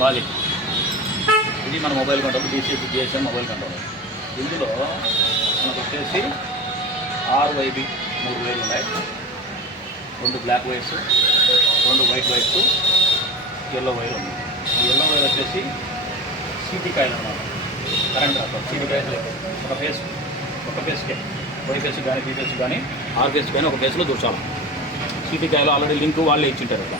Bali. ఇది మన mobile control BCS GSM mobile control. ఇందులో మనకు వచ్చేసి ఆర్వైబి మూడు వేలు ఉన్నాయి. రెండు బ్లాక్ వైర్స్ రెండు వైట్ వైర్స్ ఎల్లో వైర్ ఉంది. ఈ ఎల్లో వైర్ వచ్చేసి సీటీ కాయలు అన్నమాట. కరెంట్ సీటీ కాయలు ఒక ఫేస్ ఒక ఫేస్కే వై ఫేస్ కానీ బీ ఫేస్ కానీ ఆర్ ఫేస్ కానీ ఒక ఫేస్లో చూసాము సీటీ కాయలు ఆల్రెడీ లింక్ వాళ్ళే ఇచ్చింటారు ఇట్లా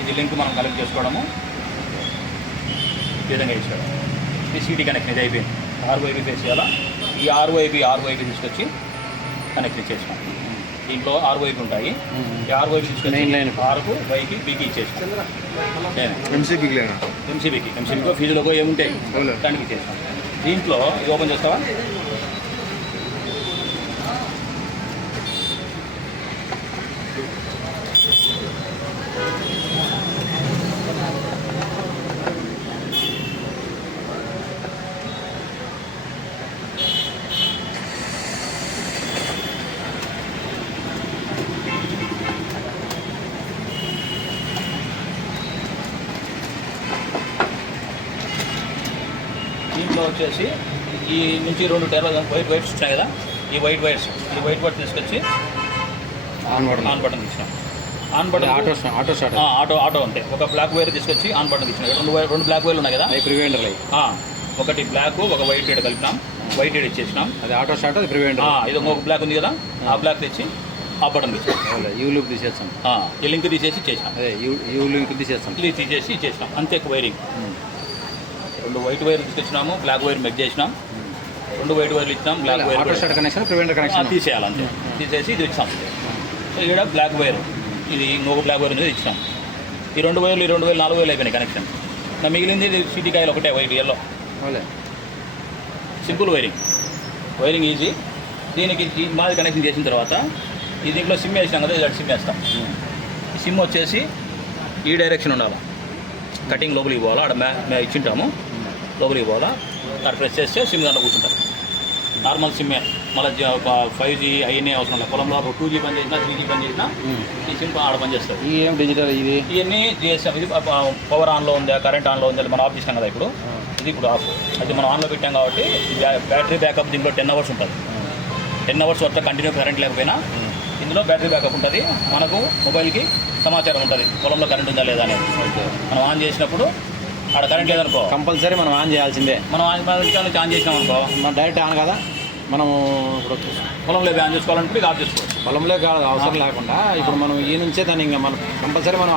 ఇది లింక్ మనం కనెక్ట్ చేసుకోవడము. ఈ విధంగా ఇచ్చాడు ఈ సీటీ కనెక్షన్ ఇది అయిపోయింది. ఆర్వైబీ ఫేస్ చేయాలా? ఈ ఆర్వైబీ ఆర్వైబీ తీసుకొచ్చి కనెక్ట్ చేసినాం దీంట్లో ఆర్వైబీ ఉంటాయి. ఈ ఆర్వైబీ తీసుకొచ్చి Main line. ఆర్కు వైకి బీకి ఇచ్చేసాం ఎంసీబీకి ఎంసీబీకి. ఎంసీబీకో ఫీజులకో ఏముంటాయి. దానికి ఇచ్చేసాం దీంట్లో ఇది ఓపెన్ చేస్తావా? దీంట్లో వచ్చేసి ఈ నుంచి రెండు టెర్ర వైట్ వైట్స్ ఉన్నాయి కదా? ఈ వైట్ వైర్స్ ఈ వైట్ వైర్ తీసుకొచ్చి ఆన్ వాడడం ఆన్ బటన్ ఇచ్చినాం. On button auto auto start auto auto అంతే. ఒక బ్లాక్ వైర్ తీసుకొచ్చి ఆన్ బటన్ ఇచ్చినాం. రెండు వైర్ రెండు బ్లాక్ వైర్లు ఉన్నాయి కదా? ప్రివెండర్ ఒకటి బ్లాక్ ఒక వైట్ ఎడ్ కలిపినాం. వైట్ ఎడ్ ఇచ్చేసినాం. అది ఆటో స్టార్ట్ అది ప్రివెండర్ ఇది ఇంకొక బ్లాక్ ఉంది కదా? ఆ. బ్లాక్ తెచ్చి ఆ బటన్ యూ లుక్ తీసేస్తాం. ఈ లింక్ తీసేసి ఇచ్చేసినాం. అదే యూ యూ లింక్ తీసేస్తాం. తీసేసి ఇచ్చేసినాం. అంతే వైరింగ్ రెండు వైట్ వైర్ తీసుకొచ్చినాము బ్లాక్ వైర్ మెక్ చేసినాం. రెండు వైట్ వైర్లు ఇచ్చినాం బ్లాక్ వైర్ కనెక్షన్ ప్రివెండర్ ఆ, కనెక్షన్ తీసేయాలి అంతే తీసేసి ఇది ఇచ్చాం సో ఇక్కడ బ్లాక్ వైర్ ఇది ఇంకొక బ్లాక్ వైర్ ఉంది ఇచ్చాం ఈ రెండు వైర్లు ఈ రెండు వేలు నాలుగు వేలు అయిపోయినాయి కనెక్షన్ నా మిగిలింది సిటీ కాయలు ఒకటే white yellow simple wiring wiring easy దీనికి మాది కనెక్షన్ చేసిన తర్వాత ఈ దీంట్లో సిమ్ వేసినాం కదా ఇలా సిమ్ వేస్తాం. ఈ సిమ్ వచ్చేసి ఈ డైరెక్షన్ ఉండాలి. కటింగ్ లోపలికి పోవాలా అక్కడ మ్యా మ్యా ఇచ్చింటాము. లోపలికి పోవాలా అక్కడ ప్రెస్ చేస్తే సిమ్ దాంట్లో కూర్చుంటాం నార్మల్ సిమ్మే మళ్ళీ ఫైవ్ జీ అవన్నీ అవసరం లేదు. పొలంలో టూ జీ పని చేసినా త్రీ జీ పని చేసినా ఈ సిమ్ ఆడ పని చేస్తుంది ఈ ఏం డిజిటల్ ఇది? ఇవన్నీ జిఎస్ఎం ఇది పవర్ ఆన్లో ఉందా కరెంట్ ఆన్లో ఉందా మనం ఆఫ్ చేసాం కదా ఇప్పుడు? ఇది ఇప్పుడు ఆఫ్ అది మనం ఆన్లో పెట్టాం కాబట్టి బ్యా- బ్యాటరీ బ్యాకప్ దీంట్లో టెన్ అవర్స్ ఉంటుంది. టెన్ అవర్స్ వరకు కంటిన్యూ కరెంట్ లేకపోయినా ఇందులో బ్యాటరీ బ్యాకప్ ఉంటుంది. మనకు మొబైల్కి సమాచారం ఉంటుంది. పొలంలో కరెంట్ ఉందా లేదా అనేది. మనం ఆన్ చేసినప్పుడు ఆడ కరెంట్ లేదనుకో. కంపల్సరీ మనం ఆన్ చేయాల్సిందే. మనం ఆన్ ఆన్ చేసినాం అనుకో. మన డైరెక్ట్ ఆన్ కదా? మనం ఇప్పుడు పొలంలో ఆన్ చేసుకోవాలనుకుంటే ఇది ఆఫ్ చేసుకోవచ్చు. పొలంలో కాదు అవసరం లేకుండా. ఇప్పుడు మనం ఈ నుంచే దాన్ని ఇంకా మనం కంపల్సరీ మనం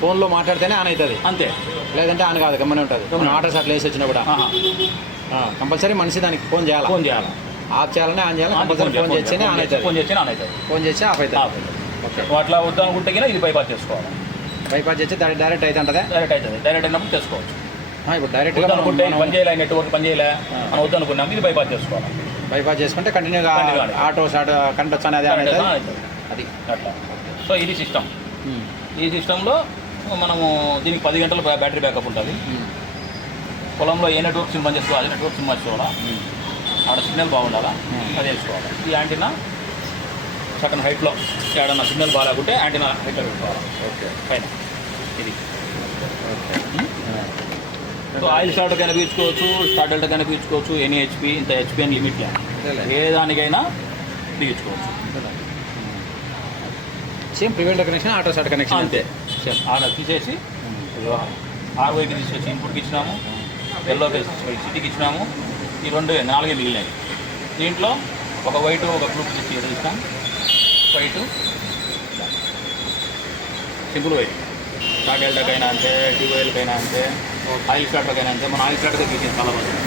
ఫోన్లో మాట్లాడితేనే ఆన్ అవుతుంది. అంతే. లేదంటే ఆన్ కాదు గమ్మనే ఉంటుంది. ఆటో షాట్లు వేసి వచ్చినా కూడా. కంపల్సరీ మనిషి దానికి ఫోన్ చేయాలి? ఫోన్ చేయాలి? ఆఫ్ చేయాలని ఆన్ చేయాలి కంపల్సరీ ఫోన్ చేస్తేనే ఆన్ అవుతుంది. ఫోన్ చేస్తే ఆన్ అవుతుంది. ఫోన్ చేస్తే ఆఫ్ అవుతుంది. అట్లా వద్దనుకుంటే ఇది బైపాస్ చేసుకోవాలి. బైపాస్ చేస్తే డైరెక్ట్ డైరెక్ట్ అయితే ఉంటుందా? డైరెక్ట్ అవుతుంది. డైరెక్ట్ అయినప్పుడు చేసుకోవచ్చు. ఇప్పుడు డైరెక్ట్గా వద్దనుకుంటే మనం పని చేయలే నెట్వర్క్ పని చేయలే మనం వద్దనుకున్నాం ఇది బైపాస్ చేసుకోవాలి. బైపాస్ చేసుకుంటే కంటిన్యూగా గా. ఆటో షాట్ కరెంట్ వచ్చాను అదే. అట్లా. సో ఇది సిస్టమ్ ఈ సిస్టంలో మనము దీనికి పది గంటల బ్యా- బ్యాటరీ బ్యాకప్ ఉంటుంది. పొలంలో ఏ నెట్వర్క్ సిమ్ పని చేసుకోవాలి నెట్వర్క్ సిమ్ చేసుకోవాలా ఆడ సిగ్నల్ బాగుండాలా? అది వేసుకోవాలి ఈ యాంటీనా సగం హైట్లో ఏడన్నా సిగ్నల్ బాగాలేకుంటే యాంటీనా హైట్లో పెట్టుకోవాలి. ఓకే పైన ఇది. సో ఆయిల్ స్టార్టర్ కైనా పీల్చుకోవచ్చు స్టార్టర్ కైనా పీల్చుకోవచ్చు ఎనీ హెచ్పి ఇంత హెచ్పి అని లిమిట్. ఏ దానికైనా పీల్చుకోవచ్చు. Same preventer connection auto shot connection అంతే. ఆడ తీసేసి ఆర్వైకి తీసుకొచ్చి ఇన్పుట్కి ఇచ్చినాము ఎల్లోకి సిటీకి ఇచ్చినాము. ఈ రెండు నాలుగే మిగిలినాయి. దీంట్లో ఒక వైట్ ఒక బ్లూ తీసి ఇస్తాం. వైట్ సింపుల్ వైట్ స్టార్ట్ డెల్టాకైనా అంతే ట్యూబ్వెల్కైనా అంతే ఆయిల్ స్టార్టర్కైనా అంతే. మన ఆయిల్ స్టార్టర్ తీసింది చాలా బాగుంది